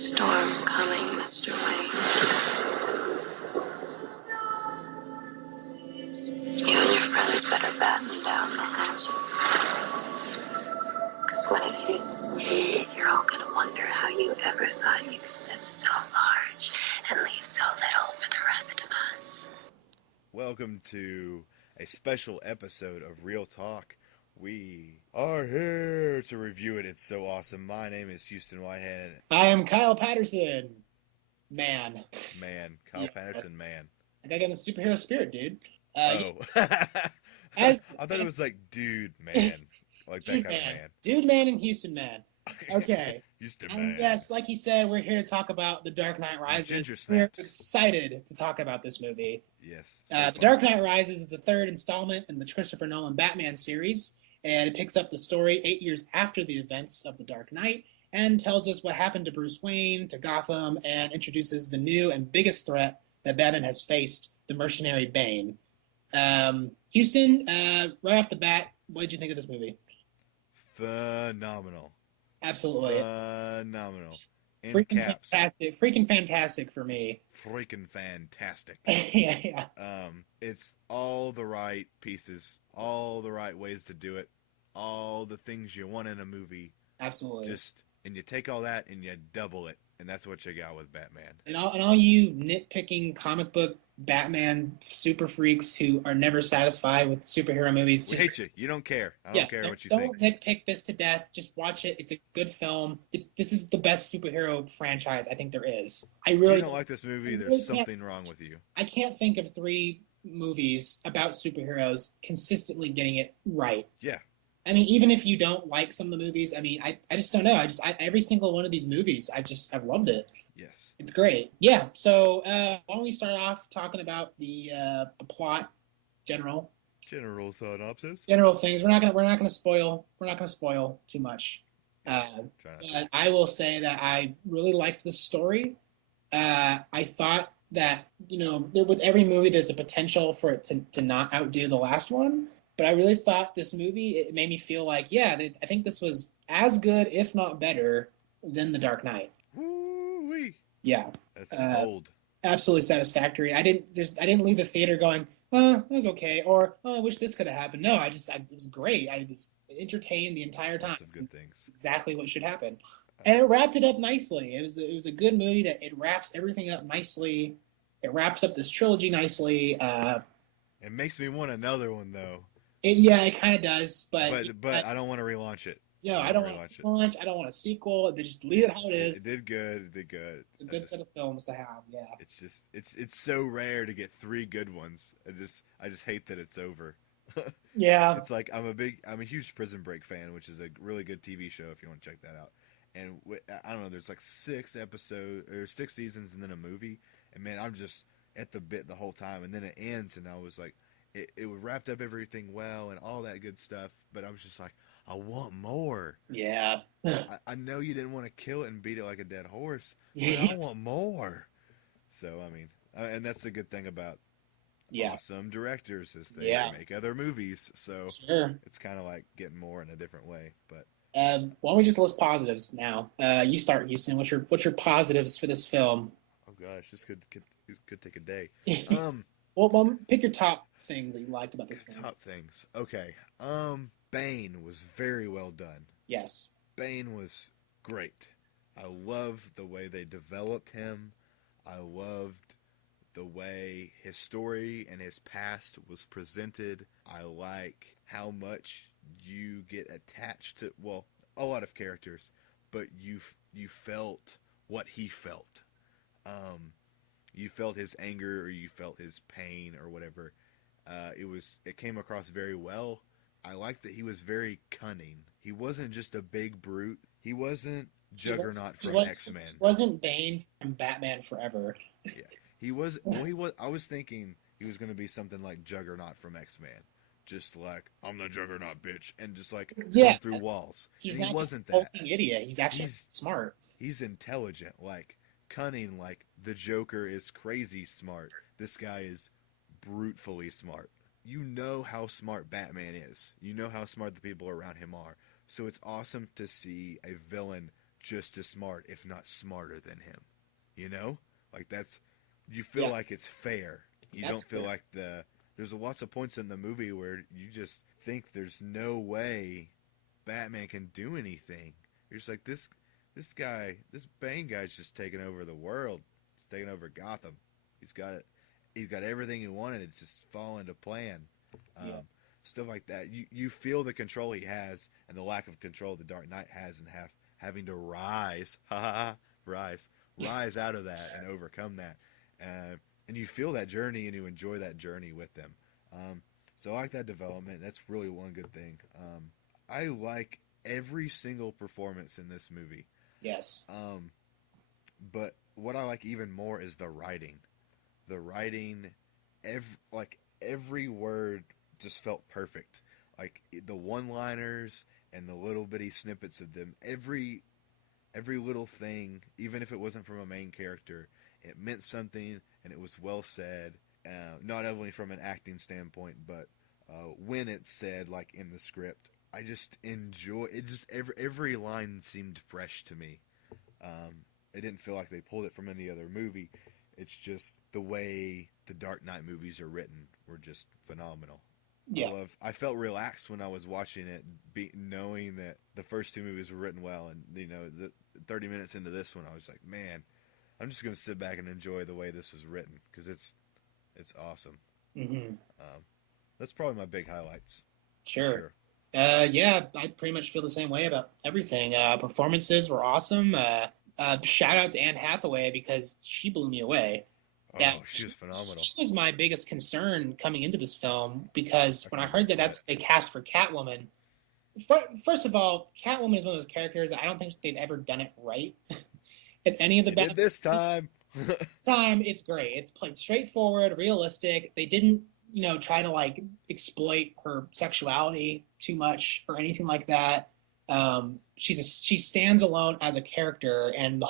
storm coming, Mr. Wayne. You and your friends better batten down the hatches. Because when it hits, you're all going to wonder how you ever thought you could live so large and leave so little for the rest of us. Welcome to a special episode of Real Talk. We are here to review it. It's so awesome. My name is Houston Whitehead. I am Kyle Patterson. Man. Kyle Patterson, man. I gotta get in the superhero spirit, dude. I thought it was like dude, man. Like dude, that kind of man. Dude, man, and Houston, man. Okay. Houston, and man. yes, like he said, we're here to talk about The Dark Knight Rises. Ginger We're snaps. excited to talk about this movie. Yes. The Dark Knight Rises is the third installment in the Christopher Nolan Batman series, and it picks up the story 8 years after the events of The Dark Knight and tells us what happened to Bruce Wayne, to Gotham, and introduces the new and biggest threat that Batman has faced, the mercenary Bane. Houston, right off the bat, what did you think of this movie? Phenomenal. Absolutely. Phenomenal. In Freaking caps. fantastic. Freaking fantastic for me. Freaking fantastic. yeah. It's all the right pieces, all the right ways to do it, all the things you want in a movie. Absolutely. And you take all that and you double it, and that's what you got with Batman. And all you nitpicking comic book Batman super freaks who are never satisfied with superhero movies. We hate you. You don't care. I don't care what you think. Don't nitpick this to death. Just watch it. It's a good film. This is the best superhero franchise I think there is. If you don't like this movie, there's something wrong with you. I can't think of 3 movies about superheroes consistently getting it right. Yeah. I mean, even if you don't like some of the movies, I mean, I just don't know. Every single one of these movies, I've loved it. Yes. It's great. Yeah. So why don't we start off talking about the plot, general synopsis, general things. We're not gonna spoil too much. But I will say that I really liked the story. I thought that with every movie, there's a potential for it to not outdo the last one. But I really thought this movie, it made me feel like, I think this was as good, if not better, than The Dark Knight. Woo-wee. Yeah. That's old. Absolutely satisfactory. I didn't leave the theater going, that was okay, or I wish this could have happened. No, it was great. I was entertained the entire time. Lots of good things. Exactly what should happen. And it wrapped it up nicely. It was a good movie that it wraps everything up nicely. It wraps up this trilogy nicely. It makes me want another one, though. It kind of does, but I don't want to relaunch it. I don't want to launch. I don't want a sequel. They just leave it how it is. It did good. It's a good set of films to have. Yeah. It's just it's so rare to get 3 good ones. I just hate that it's over. Yeah. It's like I'm a huge Prison Break fan, which is a really good TV show if you want to check that out. And I don't know, there's like 6 episodes or 6 seasons and then a movie, and man, I'm just at the bit the whole time, and then it ends, and I was like. It wrapped up everything well and all that good stuff, but I was just like, I want more. Yeah. I know you didn't want to kill it and beat it like a dead horse, but I want more. So, I mean, and that's the good thing about awesome directors is they make other movies. So It's kind of like getting more in a different way. But why don't we just list positives now? You start, Houston. What's your positives for this film? Oh gosh, this could take a day. Well, pick your top things that you liked about this film. Top things. Okay. Bane was very well done. Yes. Bane was great. I loved the way they developed him. I loved the way his story and his past was presented. I like how much you get attached to, well, a lot of characters, but you felt what he felt. You felt his anger or you felt his pain or whatever. It came across very well. I liked that he was very cunning. He wasn't just a big brute. He wasn't Juggernaut from X-Men. He wasn't Bane from Batman Forever. Yeah. He was. I was thinking he was going to be something like Juggernaut from X-Men. Just like, I'm the Juggernaut, bitch. And just like, come through walls. He wasn't that. Hulking idiot. He's actually smart. He's intelligent. Like, cunning. Like, the Joker is crazy smart. This guy is brutefully smart. You know how smart Batman is. You know how smart the people around him are. So it's awesome to see a villain just as smart, if not smarter than him. You know, like you feel like it's fair. You don't feel like there's lots of points in the movie where you just think there's no way Batman can do anything. You're just like, this Bane guy's just taking over the world. He's taking over Gotham. He's got it. He's got everything he wanted. It's just falling to plan. Stuff like that. You feel the control he has and the lack of control the Dark Knight has, and having to rise out of that and overcome that. And you feel that journey and you enjoy that journey with them. So I like that development. That's really one good thing. I like every single performance in this movie. Yes. But what I like even more is the writing. The writing, every word just felt perfect. Like the one-liners and the little bitty snippets of them. Every little thing, even if it wasn't from a main character, it meant something and it was well said. Not only from an acting standpoint, but when it's said, like in the script, I just enjoy it. Just every line seemed fresh to me. It didn't feel like they pulled it from any other movie. It's just the way the Dark Knight movies are written were just phenomenal. Yeah. I felt relaxed when I was watching it, knowing that the first two movies were written well, and the 30 minutes into this one, I was like, man, I'm just going to sit back and enjoy the way this was written because it's awesome. Mm-hmm. That's probably my big highlights. Sure. Yeah, I pretty much feel the same way about everything. Performances were awesome. Shout out to Anne Hathaway because she blew me away. Yeah, she was phenomenal. She was my biggest concern coming into this film because when I heard that that's a cast for Catwoman, first of all, Catwoman is one of those characters that I don't think they've ever done it right. At any of the Batman. This time. This time, it's great. It's played straightforward, realistic. They didn't, try to like exploit her sexuality too much or anything like that. She stands alone as a character, and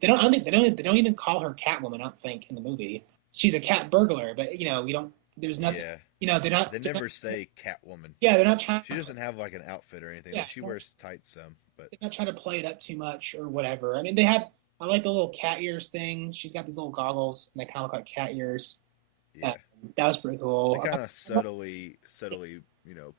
they don't even call her Catwoman. I don't think in the movie she's a cat burglar, but we don't. There's nothing. Yeah. They never say Catwoman. Yeah, they're not trying. She doesn't have like an outfit or anything. Yeah, like she wears tights some, but they're not trying to play it up too much or whatever. I mean, I like the little cat ears thing. She's got these little goggles, and they kind of look like cat ears. Yeah, that was pretty cool. They kind of subtly,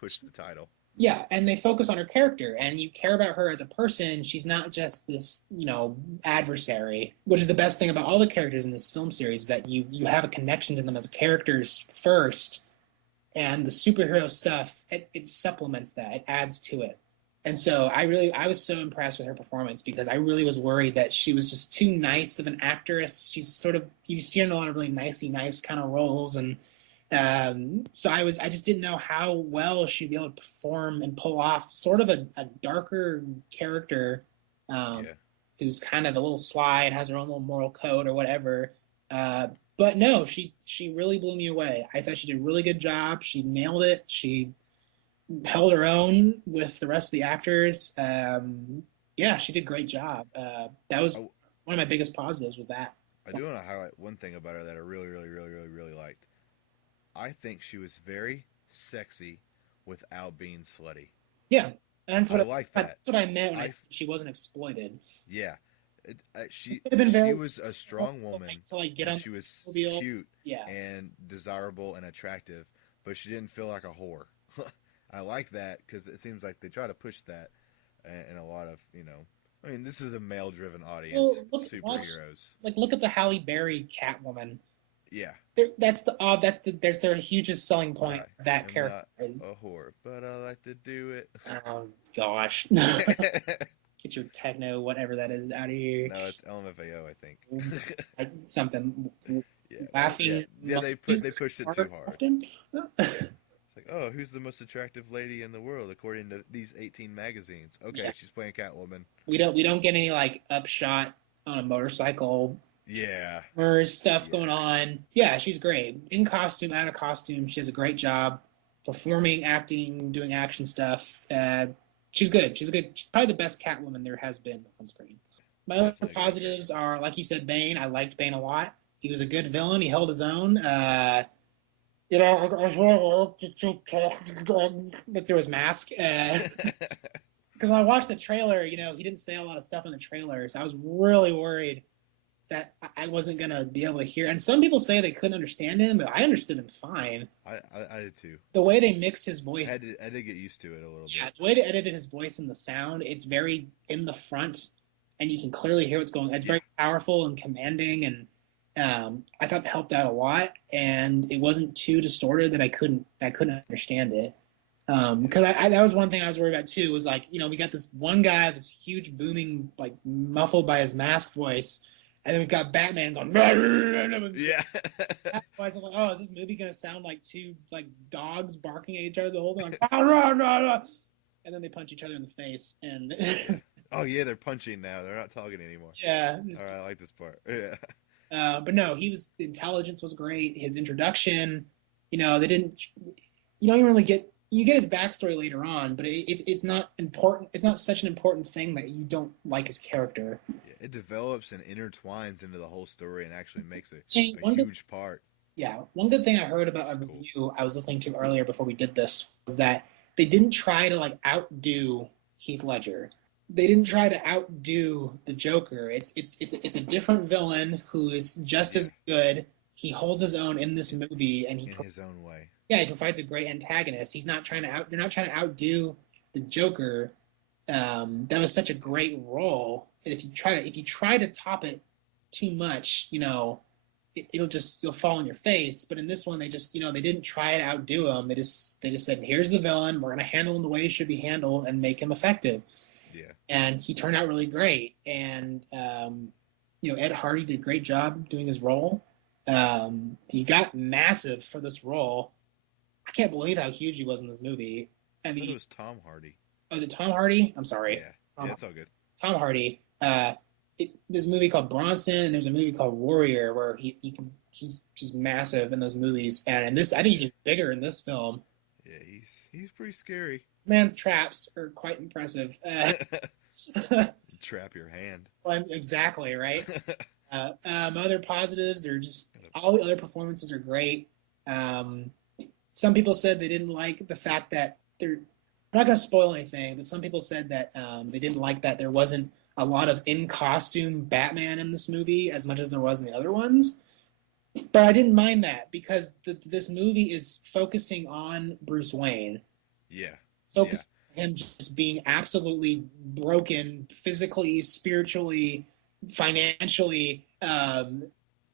push the title. Yeah, and they focus on her character, and you care about her as a person. She's not just this, adversary, which is the best thing about all the characters in this film series, is that you have a connection to them as characters first, and the superhero stuff, it supplements that. It adds to it. And so I was so impressed with her performance because I really was worried that she was just too nice of an actress. She's sort of, you see her in a lot of really nice kind of roles, and so I just didn't know how well she'd be able to perform and pull off sort of a darker character who's kind of a little sly and has her own little moral code or whatever. But no, she really blew me away. I thought she did a really good job. She nailed it. She held her own with the rest of the actors. She did a great job. That was one of my biggest positives was that. I do want to highlight one thing about her that I really, really, really, really, really liked. I think she was very sexy without being slutty. Yeah, and that's what I meant when I said she wasn't exploited. Yeah, she was a strong woman. To like get on, she was mobile. Cute, and desirable and attractive, but she didn't feel like a whore. I like that because it seems like they try to push that in a lot of I mean, this is a male-driven audience. Superheroes. Look at the Halle Berry Catwoman. Yeah. That's their hugest selling point. That character is a whore, but I like to do it. Oh gosh. Get your techno, whatever that is, out of here. No, it's LMFAO, I think. Something. Yeah. Laughing. Yeah, they pushed it too hard. It's like, oh, who's the most attractive lady in the world according to these 18 magazines? Okay, she's playing Catwoman. We don't get any like upshot on a motorcycle. Yeah. Stuff going on. Yeah, she's great. In costume, out of costume, she does a great job. Performing, acting, doing action stuff. She's good. She's probably the best Catwoman there has been on screen. My other positives are, like you said, Bane. I liked Bane a lot. He was a good villain. He held his own. I was really but there was Mask. Because when I watched the trailer, he didn't say a lot of stuff in the trailer, so I was really worried that I wasn't gonna be able to hear. And some people say they couldn't understand him, but I understood him fine. I did too. The way they mixed his voice, I did get used to it a little yeah, bit. the way they edited his voice and the sound, it's very in the front, and you can clearly hear what's going on. It's very powerful and commanding, and I thought it helped out a lot. And it wasn't too distorted that I couldn't understand it. Because that was one thing I was worried about too. Was like, we got this one guy, this huge booming, like muffled by his mask voice, and then we've got Batman going. Yeah. I was like, oh, is this movie gonna sound like two like dogs barking at each other the whole time? Like, and then they punch each other in the face, and oh yeah, they're punching now. They're not talking anymore. yeah. All right, I like this part. Yeah. But no, the intelligence was great. His introduction, they didn't. You don't even really get. You get his backstory later on, but it's not important. It's not such an important thing that you don't like his character. Yeah, it develops and intertwines into the whole story and actually makes a One huge part. Yeah, one good thing I heard about a review I was listening to earlier before we did this was that they didn't try to like outdo Heath Ledger. They didn't try to outdo the Joker. It's a different villain who is just as good. He holds his own in this movie, and in his own way. Yeah, he provides a great antagonist. He's not trying to they're not trying to outdo the Joker. That was such a great role. And if you try to top it too much, you'll fall on your face. But in this one, they just they didn't try to outdo him. They just said, here's the villain. We're gonna handle him the way he should be handled and make him effective. Yeah. And he turned out really great. And Ed Hardy did a great job doing his role. He got massive for this role. I can't believe how huge he was in this movie. I thought it was Tom Hardy. Was it Tom Hardy? I'm sorry. Yeah, it's all good. Tom Hardy. There's a movie called Bronson, and there's a movie called Warrior where he's just massive in those movies. And this, I think he's even bigger in this film. Yeah, he's pretty scary. This man's traps are quite impressive. Trap your hand. Well, exactly, right? Other positives are just all the other performances are great. Some people said they didn't like the fact that I'm not going to spoil anything, but some people said that they didn't like that there wasn't a lot of in-costume Batman in this movie as much as there was in the other ones. But I didn't mind that because this movie is focusing on Bruce Wayne. Yeah. Focusing on him just being absolutely broken physically, spiritually, financially.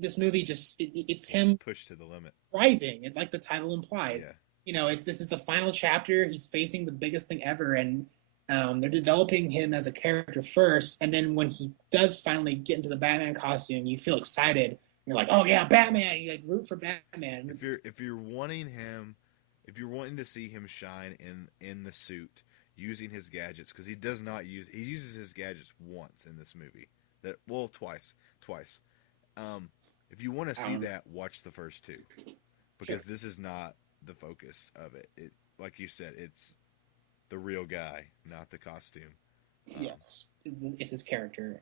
This movie it's him pushed to the limit, rising, and like the title implies. Yeah. This is the final chapter. He's facing the biggest thing ever, and they're developing him as a character first, and then when he does finally get into the Batman costume, you feel excited. You're like, oh yeah, Batman! You like root for Batman. If you're wanting to see him shine in the suit using his gadgets, because he uses his gadgets once in this movie. Twice. If you want to see that, watch the first two, because this is not the focus of it. It, like you said, it's the real guy, not the costume. Yes, it's his character,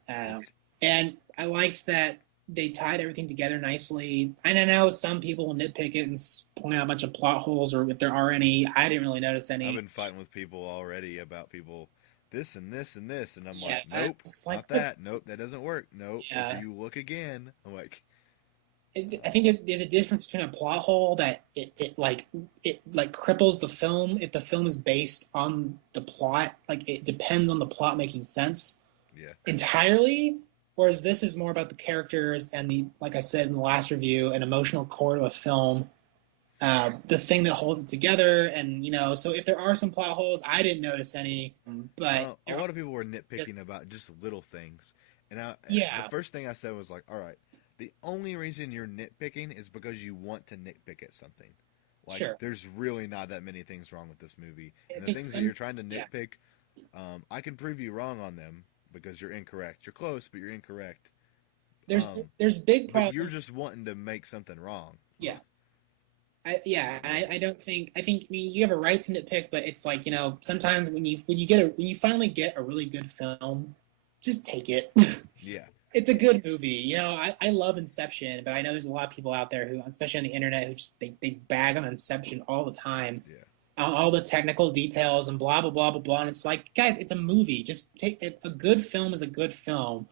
and I liked that they tied everything together nicely. And I know some people will nitpick it and point out a bunch of plot holes, or if there are any. I didn't really notice any. I've been fighting with people already about people. This and this and this, and I'm like, nope, not that. Nope, that doesn't work. Nope, if you look again, I'm like, I think there's a difference between a plot hole that it cripples the film if the film is based on the plot. Like, it depends on the plot making sense entirely, whereas this is more about the characters and like I said in the last review, an emotional core to a film. The thing that holds it together, and so if there are some plot holes, I didn't notice any, but a lot of people were nitpicking about just little things, and the first thing I said was like, all right, the only reason you're nitpicking is because you want to nitpick at something. Like, there's really not that many things wrong with this movie, and the things that you're trying to nitpick, I can prove you wrong on them because you're incorrect. You're close, but you're incorrect. There's big problems. But you're just wanting to make something wrong. Yeah. I think you have a right to nitpick, but it's like, sometimes when you finally get a really good film, just take it. Yeah. It's a good movie. I love Inception, but I know there's a lot of people out there who, especially on the internet, who just they bag on Inception all the time. Yeah. all the technical details and blah blah blah blah blah. And it's like, guys, it's a movie. Just take it. A good film is a good film.